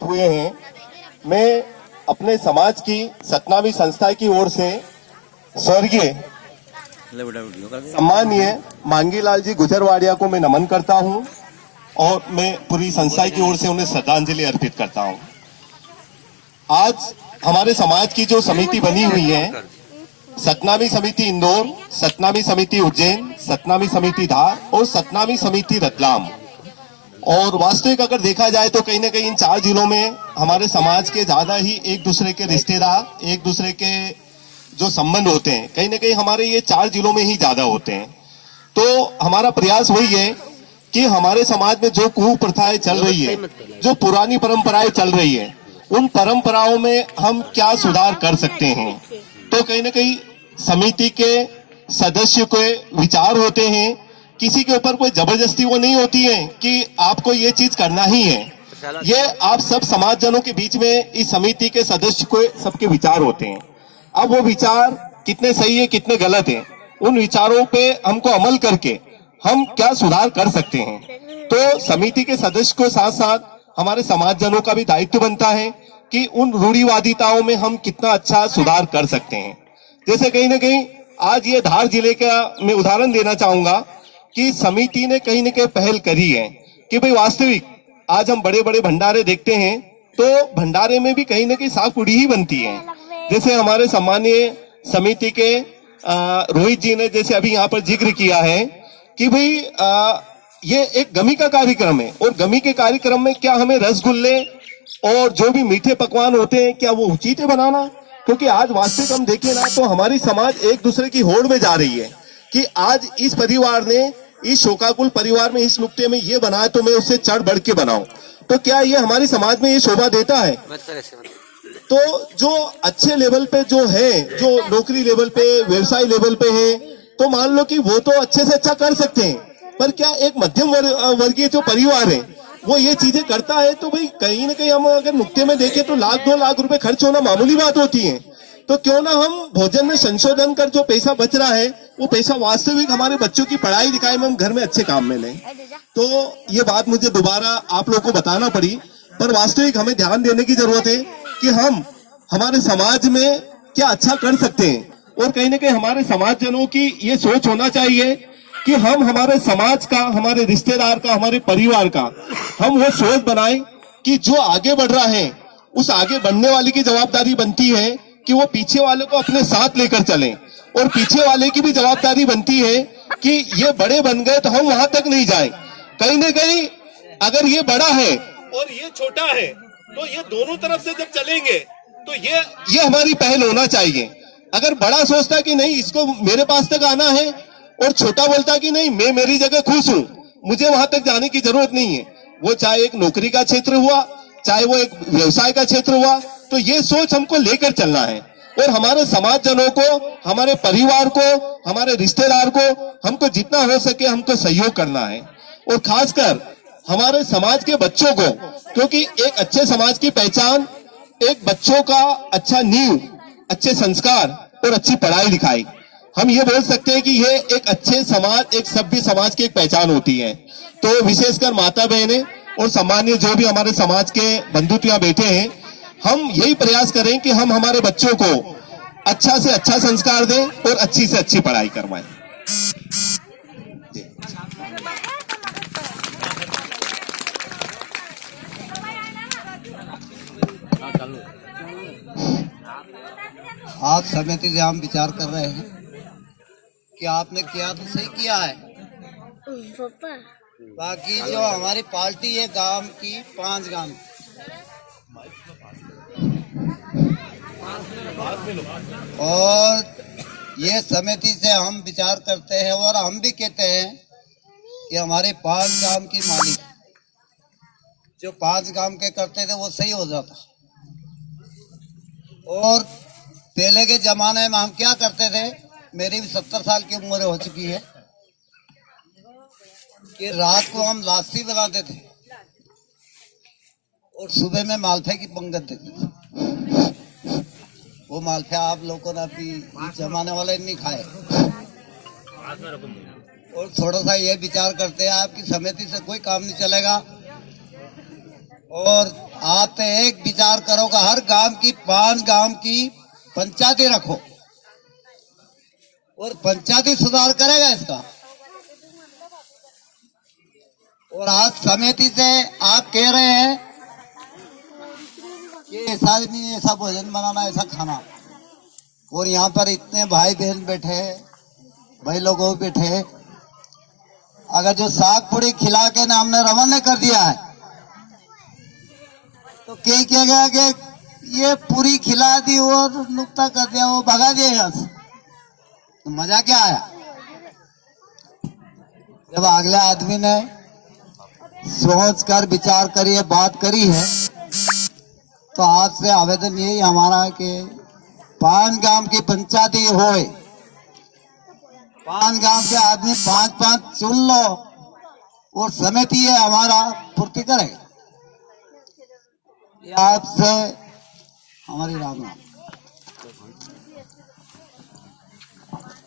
हुए हैं। मैं अपने समाज की सतनामी संस्था की ओर से स्वर्गीय सम्मानीय मांगीलाल जी गुजरवाड़िया को मैं नमन करता हूं और मैं पूरी संस्था की ओर से उन्हें श्रद्धांजलि अर्पित करता हूं। आज हमारे समाज की जो समिति बनी हुई है, सतनामी समिति इंदौर, सतनामी समिति उज्जैन, सतनामी समिति धार और सतनामी समिति रतलाम, और वास्तविक अगर देखा जाए तो कहीं ना कहीं इन 4 जिलों में हमारे समाज के ज्यादा ही एक दूसरे के रिश्तेदार, एक दूसरे के जो संबंध होते हैं, कहीं ना कहीं हमारे ये 4 जिलों में ही ज्यादा होते हैं। तो हमारा प्रयास वही है कि हमारे समाज में जो कुप्रथाएं चल रही है, जो पुरानी परंपराएं चल रही है, उन परंपराओं में हम क्या सुधार कर सकते हैं। तो कहीं ना कहीं समिति के सदस्य के विचार होते हैं, किसी के ऊपर कोई जबरदस्ती वो नहीं होती है कि आपको ये चीज करना ही है। ये आप सब समाजजनों के बीच में इस समिति के सदस्य को सबके विचार होते हैं। अब वो विचार कितने सही है कितने गलत है, उन विचारों पे हमको अमल करके हम क्या सुधार कर सकते हैं। तो समिति के सदस्य को साथ साथ हमारे समाजजनों का भी दायित्व बनता है कि उन रूढ़िवादिताओं में हम कितना अच्छा सुधार कर सकते हैं। जैसे कहीं ना कहीं आज ये धार जिले का मैं उदाहरण देना चाहूंगा कि समिति ने कहीं ना कहीं पहल करी है कि भाई वास्तविक आज हम बड़े बड़े भंडारे देखते हैं तो भंडारे में भी कहीं ना कहीं साग पूड़ी ही बनती है। जैसे हमारे सम्मानीय समिति के रोहित जी ने जैसे अभी यहाँ पर जिक्र किया है कि भाई ये एक गमी का कार्यक्रम है, और गमी के कार्यक्रम में क्या हमें रसगुल्ले और जो भी मीठे पकवान होते हैं क्या वो उचित है बनाना? क्योंकि आज वास्तविक हम देखें ना तो हमारी समाज एक दूसरे की होड़ में जा रही है कि आज इस परिवार ने इस शोकाकुल परिवार में इस नुक्ते में ये बनाया तो मैं उससे चढ़ बढ़ के बनाऊं। तो क्या ये हमारी समाज में ये शोभा देता है? तो जो अच्छे लेवल पे जो है, जो नौकरी लेवल पे, व्यवसाय लेवल पे है, तो मान लो कि वो तो अच्छे से अच्छा कर सकते हैं, पर क्या एक मध्यम वर्गीय जो परिवार है वो ये चीजें करता है? तो भाई कहीं ना कहीं हम अगर नुक्ते में देखें तो 1-2 लाख रुपए खर्च होना मामूली बात होती है। तो क्यों ना हम भोजन में संशोधन कर जो पैसा बच रहा है वो पैसा वास्तविक हमारे बच्चों की पढ़ाई लिखाई में हम घर में अच्छे काम में लें। तो ये बात मुझे दोबारा आप लोगों को बताना पड़ी, पर वास्तविक हमें ध्यान देने की जरूरत है कि हम हमारे समाज में क्या अच्छा कर सकते हैं। और कहीं ना कहीं हमारे समाजजनों की ये सोच होना चाहिए कि हम हमारे समाज का, हमारे रिश्तेदार का, हमारे परिवार का हम वो सोच बनाएं कि जो आगे बढ़ रहा है उस आगे बढ़ने वाले की जवाबदारी बनती है कि वो पीछे वाले को अपने साथ लेकर चलें, और पीछे वाले की भी जवाबदारी बनती है कि ये बड़े बन गए तो हम वहां तक नहीं जाएं। कहीं ना कहीं अगर ये बड़ा है और ये छोटा है तो ये दोनों तरफ से जब चलेंगे तो ये हमारी पहल होना चाहिए। अगर बड़ा सोचता कि नहीं इसको मेरे पास तक आना है और छोटा बोलता कि नहीं मैं मेरी जगह खुश हूं, मुझे वहां तक जाने की जरूरत नहीं है, वो चाहे एक नौकरी का क्षेत्र हुआ, चाहे वो एक व्यवसाय का क्षेत्र हुआ, तो ये सोच हमको लेकर चलना है। और हमारे समाजजनों को, हमारे परिवार को, हमारे रिश्तेदार को हमको जितना हो सके हमको सहयोग करना है। और खासकर हमारे समाज के बच्चों को, क्योंकि एक अच्छे समाज की पहचान एक बच्चों का अच्छा नींव, अच्छे संस्कार और अच्छी पढ़ाई लिखाई, हम ये बोल सकते हैं कि ये एक अच्छे समाज, एक सभ्य समाज की एक पहचान होती है। तो विशेषकर माता बहनें और सम्मानीय जो भी हमारे समाज के बंधु यहाँ बैठे हैं, हम यही प्रयास करें कि हम हमारे बच्चों को अच्छा से अच्छा संस्कार दें और अच्छी से अच्छी पढ़ाई करवाएं। आज समिति से हम विचार कर रहे हैं कि आपने किया तो सही किया है, बाकी जो हमारी पार्टी है गांव की, 5 गांव, और ये समिति से हम विचार करते हैं और हम भी कहते हैं कि हमारे 5 गांव की मालिक जो 5 गांव के करते थे वो सही हो जाता। और पहले के जमाने में हम क्या करते थे, मेरी भी 70 साल की उम्र हो चुकी है, कि रात को हम लासी बनाते थे और सुबह में मालफे की पंगत देते थे। वो मालफे आप लोगों ने अभी जमाने वाले नहीं खाए। और थोड़ा सा ये विचार करते हैं आपकी समिति से कोई काम नहीं चलेगा और आप तो एक विचार करोगे, हर गांव की 5 गांव की पंचायती रखो और पंचायती सुधार करेगा इसका। और आज समिति से आप कह रहे हैं कि ऐसा नहीं, ऐसा भोजन बनाना, ऐसा खाना, और यहाँ पर इतने भाई बहन बैठे हैं, भाई लोग बैठे हैं, अगर जो साग पूड़ी खिला के ना हमने रवाना कर दिया है तो क्या कहेगा कि ये पूरी खिला दी और नुक्ता कर दिया, वो भगा दिया यहाँ से, तो मजा क्या आया। जब अगले आदमी ने सोच कर विचार करिए बात करी है तो आपसे आवेदन यही हमारा कि 5 गांव की पंचायती होए, 5 गांव के आदमी 5-5 चुन लो और समिति है हमारा पूर्ति करेगा। ये आपसे हमारी राम राम।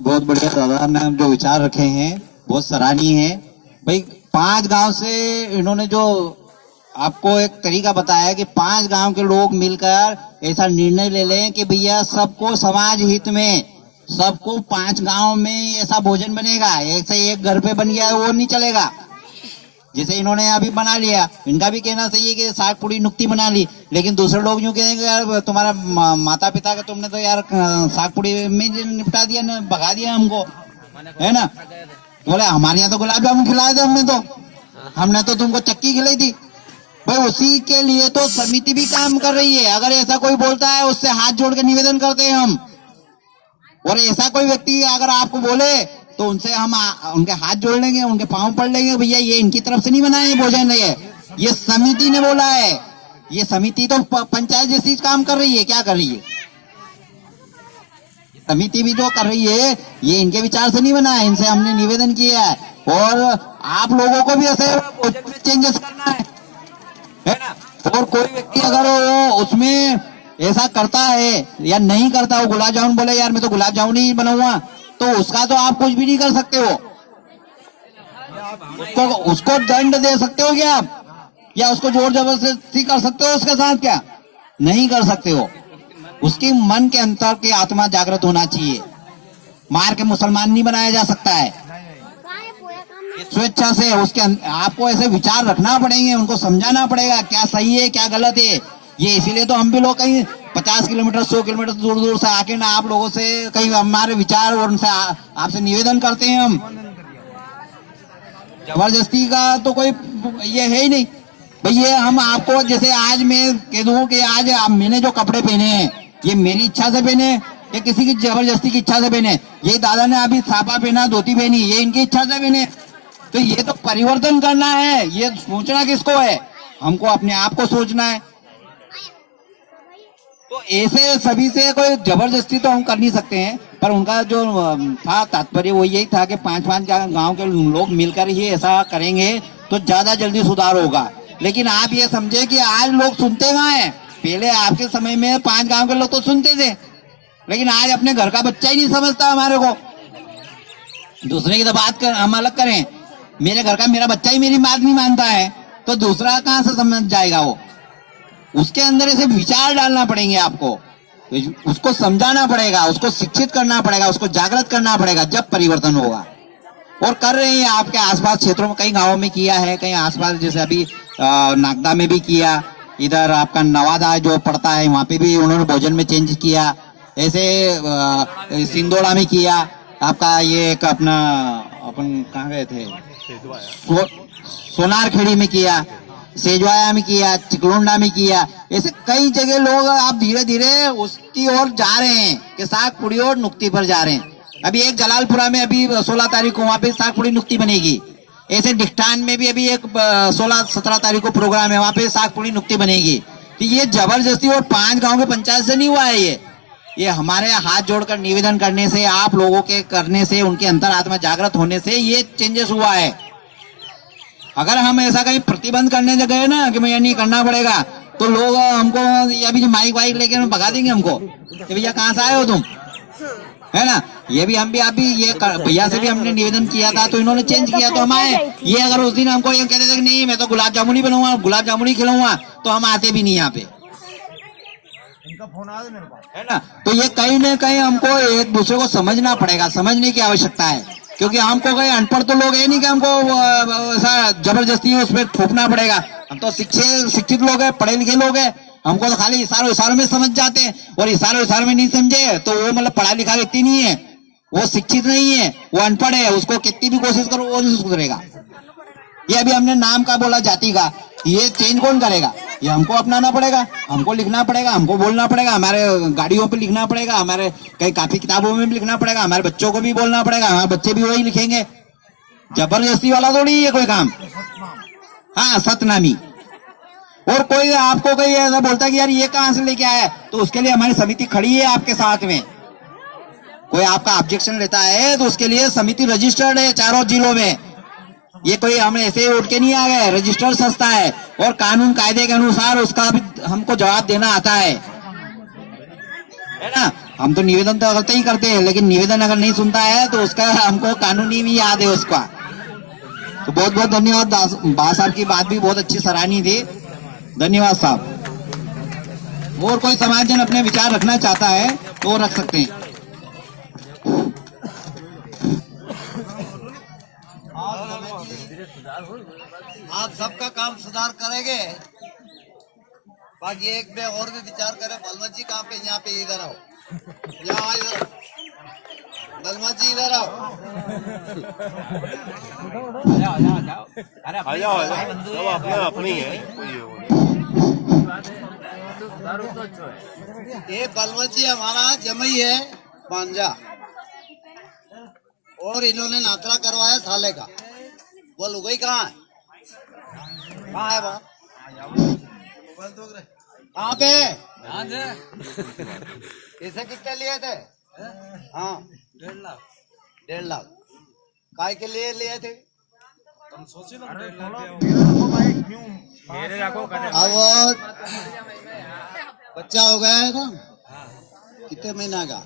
बहुत बढ़िया दादा ने जो विचार रखे हैं बहुत सराहनीय है भाई। 5 गांव से इन्होंने जो आपको एक तरीका बताया कि 5 गांव के लोग मिलकर ऐसा निर्णय ले लें कि भैया सबको समाज हित में, सबको 5 गांव में ऐसा भोजन बनेगा। एक से एक घर पे बन गया वो नहीं चलेगा, जैसे इन्होंने अभी बना लिया। इनका भी कहना सही है कि साग पूड़ी नुक्ती बना ली, लेकिन दूसरे लोग यूं कहेंगे यार तुम्हारा माता पिता का तुमने तो यार साग पूड़ी में निपटा दिया ना, भगा दिया हमको, है ना। बोले हमारे यहाँ तो गुलाब जामुन खिलाए थे हमने तो तुमको चक्की खिलाई थी भाई। उसी के लिए तो समिति भी काम कर रही है। अगर ऐसा कोई बोलता है उससे हाथ जोड़ के निवेदन करते हैं हम, और ऐसा कोई व्यक्ति अगर आपको बोले तो उनसे हम उनके हाथ जोड़ लेंगे, उनके पांव पड़ लेंगे, भैया ये इनकी तरफ से नहीं बना है भोजन, ये समिति ने बोला है। ये समिति तो पंचायत जैसी काम कर रही है, क्या कर रही है समिति भी जो कर रही है, ये इनके विचार से नहीं बना है, इनसे हमने निवेदन किया है। और आप लोगों को भी ऐसे भोजन में चेंजेस करना है ना। और कोई व्यक्ति अगर उसमें ऐसा करता है या नहीं करता, वो गुलाब जामुन बोले यार मैं तो गुलाब जामुन ही बनाऊंगा, तो उसका तो आप कुछ भी नहीं कर सकते हो। उसको दंड दे सकते हो क्या आप, या उसको जोर जबरदस्ती कर सकते हो उसके साथ, क्या नहीं कर सकते हो। उसकी मन के अंतर की आत्मा जागृत होना चाहिए। मार के मुसलमान नहीं बनाया जा सकता है, स्वेच्छा से उसके आपको ऐसे विचार रखना पड़ेंगे, उनको समझाना पड़ेगा क्या सही है क्या गलत है। ये इसीलिए तो हम भी लोग कहीं 50 किलोमीटर 100 किलोमीटर दूर दूर से आके ना आप लोगों से कहीं हमारे विचार और उनसे आपसे निवेदन करते हैं। हम जबरदस्ती का तो कोई ये है ही नहीं भाई। ये हम आपको जैसे आज मैं कह दूं कि आज मैंने जो कपड़े पहने हैं ये मेरी इच्छा से पहने या किसी की जबरदस्ती की इच्छा से पहने। ये दादा ने अभी छापा पहना, धोती पहनी, ये इनकी इच्छा से पहने। तो ये तो परिवर्तन करना है, ये सोचना किसको है, हमको अपने आप को सोचना है। तो ऐसे सभी से कोई जबरदस्ती तो हम कर नहीं सकते हैं, पर उनका जो था तात्पर्य वो यही था कि 5-5 गांव के लोग मिलकर ही ऐसा करेंगे तो ज्यादा जल्दी सुधार होगा। लेकिन आप ये समझे कि आज लोग सुनते कहाँ हैं। पहले आपके समय में 5 गांव के लोग तो सुनते थे, लेकिन आज अपने घर का बच्चा ही नहीं समझता हमारे को। दूसरे की तो बात कर हम अलग करें, मेरे घर का मेरा बच्चा ही मेरी बात नहीं मानता है तो दूसरा कहाँ से समझ जाएगा वो। उसके अंदर ऐसे विचार डालना पड़ेंगे आपको, उसको समझाना पड़ेगा, उसको शिक्षित करना पड़ेगा, उसको जागृत करना पड़ेगा, जब परिवर्तन होगा। और कर रहे हैं आपके आसपास क्षेत्रों में, कई गांवों में किया है, कहीं आसपास जैसे अभी नागदा में भी किया, इधर आपका नवादा जो पड़ता है वहां पे भी उन्होंने भोजन में चेंज किया। ऐसे सिंदोड़ा में किया, आपका ये एक अपना अपन कहाँ गए थे सोनार खेड़ी में किया, सेजवाया में किया, चिकलोंडा में किया। ऐसे कई जगह लोग आप धीरे धीरे उसकी ओर जा रहे हैं कि साग पुड़ी और नुक्ती पर जा रहे हैं। अभी एक जलालपुरा में अभी 16 तारीख को वहां पे साग पुड़ी नुक्ती बनेगी। ऐसे डिस्टान में भी अभी एक 16-17 तारीख को प्रोग्राम है, वहां पे साग पुड़ी नुक्ती बनेगी। तो ये जबरदस्ती और 5 गांव के पंचायत से नहीं हुआ है, ये हमारे हाथ जोड़कर निवेदन करने से, आप लोगों के करने से, उनके अंतरात्मा जागृत होने से ये चेंजेस हुआ है। अगर हम ऐसा कहीं प्रतिबंध करने गए ना कि भैया नहीं करना पड़ेगा, तो लोग हमको अभी माइक वाइक लेके भगा देंगे हमको कि भैया कहाँ से आए हो तुम, है ना। ये भी हम भी अभी ये भैया से भी हमने निवेदन किया था, तो इन्होंने चेंज किया, तो हम आए। ये अगर उस दिन हमको ये कहते थे कि नहीं मैं तो गुलाब जामुन ही बनाऊंगा, गुलाब जामुन ही खिलाऊंगा, तो हम आते भी नहीं यहाँ पे, है ना। तो ये कहीं ना कहीं हमको एक दूसरे को समझना पड़ेगा, समझने की आवश्यकता है, क्योंकि हमको कहीं अनपढ़ तो लोग है नहीं कि हमको ऐसा जबरदस्ती उस पर थोपना पड़ेगा। हम तो शिक्षित लोग हैं, पढ़े लिखे लोग हैं, हमको तो खाली इशारों में समझ जाते हैं, और इशारों में नहीं समझे तो वो मतलब पढ़ा लिखा व्यक्ति नहीं है, वो शिक्षित नहीं है, वो अनपढ़ है, उसको कितनी भी कोशिश करो वो नहीं सुधरेगा। ये अभी हमने नाम का बोला जाति का, ये चेंज कौन करेगा? ये हमको अपनाना पड़ेगा, हमको लिखना पड़ेगा, हमको बोलना पड़ेगा, हमारे गाड़ियों पे लिखना पड़ेगा, हमारे कई काफी किताबों में भी लिखना पड़ेगा, हमारे बच्चों को भी बोलना पड़ेगा, हमारे बच्चे भी वही लिखेंगे। जबरदस्ती वाला थोड़ी है कोई काम। हाँ, सतनामी। और कोई आपको कोई ऐसा बोलता है कि यार ये कहां से लेके आया है, तो उसके लिए हमारी समिति खड़ी है आपके साथ में। कोई आपका ऑब्जेक्शन लेता है तो उसके लिए समिति रजिस्टर्ड है चारों जिलों में। ये कोई हम ऐसे ही उठ के नहीं आ गए, रजिस्टर्ड संस्था है, और कानून कायदे के अनुसार उसका भी हमको जवाब देना आता है ना। हम तो निवेदन तो करते ही करते हैं, लेकिन निवेदन अगर नहीं सुनता है तो उसका हमको कानूनी भी याद है उसका। तो बहुत बहुत धन्यवाद। बा साहब की बात भी बहुत अच्छी सराहनीय थी, धन्यवाद साहब। और कोई समाजजन अपने विचार रखना चाहता है तो रख सकते हैं। आप सबका काम सुधार करेंगे। बाकी एक में और भी विचार करें। बलवंत जी कहाँ पे? यहाँ पे, इधर आओ, यहाँ इधर। बलवंत जी इधर आओ। अपनी है। ये बलवंत जी हमारा जमई है पांजा, और इन्होंने नातरा करवाया साले का। वो लुगाई कहाँ है? कहाँ है बाप? कहाँ पे? इसे कितने लिए थे? हाँ, 1.5 लाख। काय के लिए लिए थे? अब बच्चा हो गया है ना, कितने महीना का?